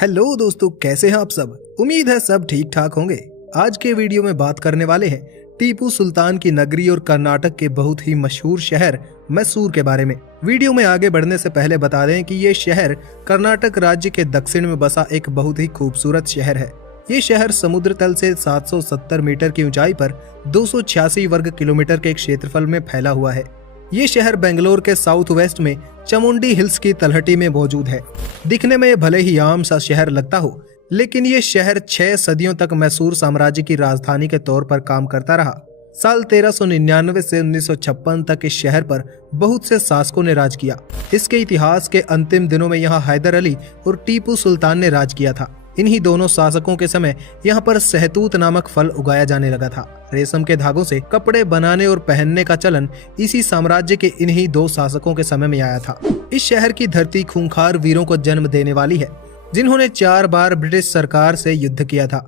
Hello दोस्तों, कैसे हैं आप सब। उम्मीद है सब ठीक ठाक होंगे। आज के वीडियो में बात करने वाले हैं टीपू सुल्तान की नगरी और कर्नाटक के बहुत ही मशहूर शहर मैसूर के बारे में। वीडियो में आगे बढ़ने से पहले बता दें कि ये शहर कर्नाटक राज्य के दक्षिण में बसा एक बहुत ही खूबसूरत शहर है। ये शहर समुद्र तल से 770 मीटर की ऊंचाई पर 286 वर्ग किलोमीटर के क्षेत्रफल में फैला हुआ है। ये शहर बेंगलोर के साउथ वेस्ट में चामुंडी हिल्स की तलहटी में मौजूद है। दिखने में भले ही आम सा शहर लगता हो, लेकिन ये शहर 6 सदियों तक मैसूर साम्राज्य की राजधानी के तौर पर काम करता रहा। साल 1399 से 1956 तक इस शहर पर बहुत से शासकों ने राज किया। इसके इतिहास के अंतिम दिनों में यहाँ हैदर अली और टीपू सुल्तान ने राज किया था। इन्हीं दोनों शासकों के समय यहाँ पर सहतूत नामक फल उगाया जाने लगा था। रेशम के धागों से कपड़े बनाने और पहनने का चलन इसी साम्राज्य के इन्हीं 2 शासकों के समय में आया था। इस शहर की धरती खूंखार वीरों को जन्म देने वाली है, जिन्होंने 4 बार ब्रिटिश सरकार से युद्ध किया था।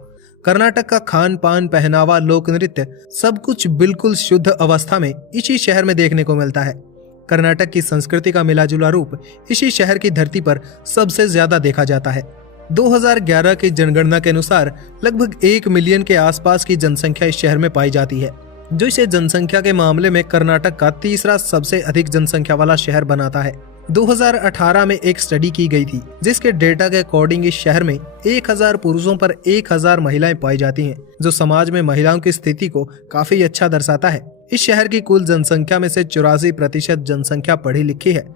कर्नाटक का खान पान, पहनावा, लोक नृत्य सब कुछ बिल्कुल शुद्ध अवस्था में इसी शहर में देखने को मिलता है। कर्नाटक की संस्कृति का मिला जुला रूप इसी शहर की धरती पर सबसे ज्यादा देखा जाता है। 2011 की जनगणना के अनुसार लगभग 1 मिलियन के आसपास की जनसंख्या इस शहर में पाई जाती है, जो इसे जनसंख्या के मामले में कर्नाटक का तीसरा सबसे अधिक जनसंख्या वाला शहर बनाता है। 2018 में एक स्टडी की गई थी, जिसके डेटा के अकॉर्डिंग इस शहर में 1000 पुरुषों पर 1000 महिलाएं पाई जाती हैं, जो समाज में महिलाओं की स्थिति को काफी अच्छा दर्शाता है। इस शहर की कुल जनसंख्या में से 84% जनसंख्या पढ़ी लिखी है।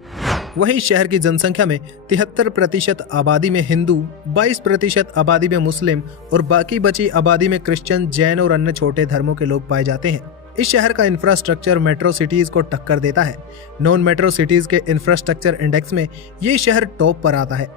वहीं शहर की जनसंख्या में 73% आबादी में हिंदू, 22% आबादी में मुस्लिम और बाकी बची आबादी में क्रिश्चियन, जैन और अन्य छोटे धर्मों के लोग पाए जाते हैं। इस शहर का इंफ्रास्ट्रक्चर मेट्रो सिटीज को टक्कर देता है। नॉन मेट्रो सिटीज के इंफ्रास्ट्रक्चर इंडेक्स में ये शहर टॉप पर आता है।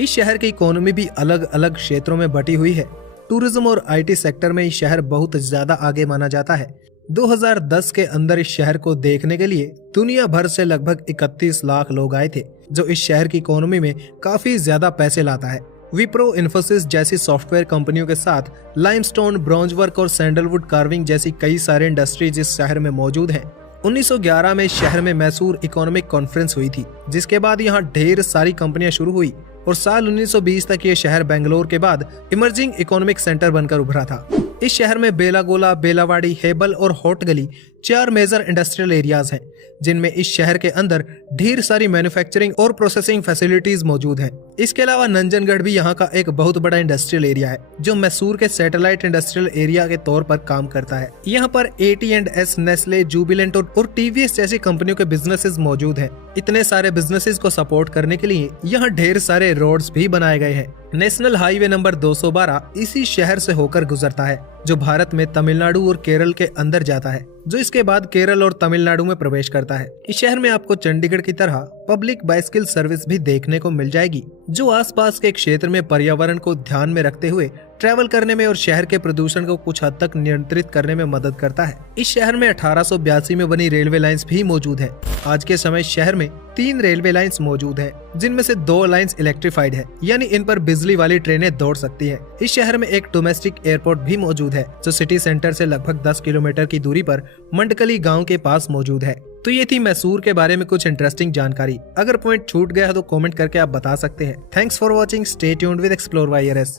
इस शहर की इकोनॉमी भी अलग अलग क्षेत्रों में बटी हुई है। टूरिज्म और IT सेक्टर में ये शहर बहुत ज्यादा आगे माना जाता है। 2010 के अंदर इस शहर को देखने के लिए दुनिया भर से लगभग 31 लाख लोग आए थे, जो इस शहर की इकोनॉमी में काफी ज्यादा पैसे लाता है। विप्रो, इन्फोसिस जैसी सॉफ्टवेयर कंपनियों के साथ लाइमस्टोन, ब्रॉन्ज वर्क और सैंडलवुड कार्विंग जैसी कई सारे इंडस्ट्रीज इस शहर में मौजूद हैं। 1911 में इस शहर में मैसूर इकोनॉमिक कॉन्फ्रेंस हुई थी, जिसके बाद यहाँ ढेर सारी कंपनियां शुरू हुई और साल 1920 तक ये शहर बेंगलोर के बाद इमर्जिंग इकोनॉमिक सेंटर बनकर उभरा था। इस शहर में बेलागोला, बेलावाड़ी, हेबल और होट गली 4 मेजर इंडस्ट्रियल एरियाज हैं, जिनमें इस शहर के अंदर ढेर सारी मैन्युफैक्चरिंग और प्रोसेसिंग फैसिलिटीज मौजूद हैं। इसके अलावा नंजनगढ़ भी यहाँ का एक बहुत बड़ा इंडस्ट्रियल एरिया है, जो मैसूर के सैटेलाइट इंडस्ट्रियल एरिया के तौर पर काम करता है। यहाँ पर AT&S, नेस्ले, जुबिलेंट और TVS जैसी कंपनियों के बिजनेसेस मौजूद हैं। इतने सारे बिजनेसेस को सपोर्ट करने के लिए यहाँ ढेर सारे रोड्स भी बनाए गए हैं। नेशनल हाईवे नंबर 212 इसी शहर से होकर गुजरता है, जो भारत में तमिलनाडु और केरल के अंदर जाता है, जो इसके बाद केरल और तमिलनाडु में प्रवेश करता है। इस शहर में आपको चंडीगढ़ की तरह पब्लिक बाइसिकल सर्विस भी देखने को मिल जाएगी, जो आसपास के क्षेत्र में पर्यावरण को ध्यान में रखते हुए ट्रैवल करने में और शहर के प्रदूषण को कुछ हद तक नियंत्रित करने में मदद करता है। इस शहर में 1882 में बनी रेलवे लाइंस भी मौजूद है। आज के समय शहर में 3 रेलवे लाइंस मौजूद है, जिनमें से 2 लाइंस इलेक्ट्रिफाइड है, यानी इन पर बिजली वाली ट्रेनें दौड़ सकती है। इस शहर में एक डोमेस्टिक एयरपोर्ट भी मौजूद है, जो सिटी सेंटर से लगभग 10 किलोमीटर की दूरी पर मंडकली गाँव के पास मौजूद है। तो ये थी मैसूर के बारे में कुछ इंटरेस्टिंग जानकारी। अगर पॉइंट छूट गया है तो कमेंट करके आप बता सकते हैं। Thanks for watching, stay tuned with explore by RS।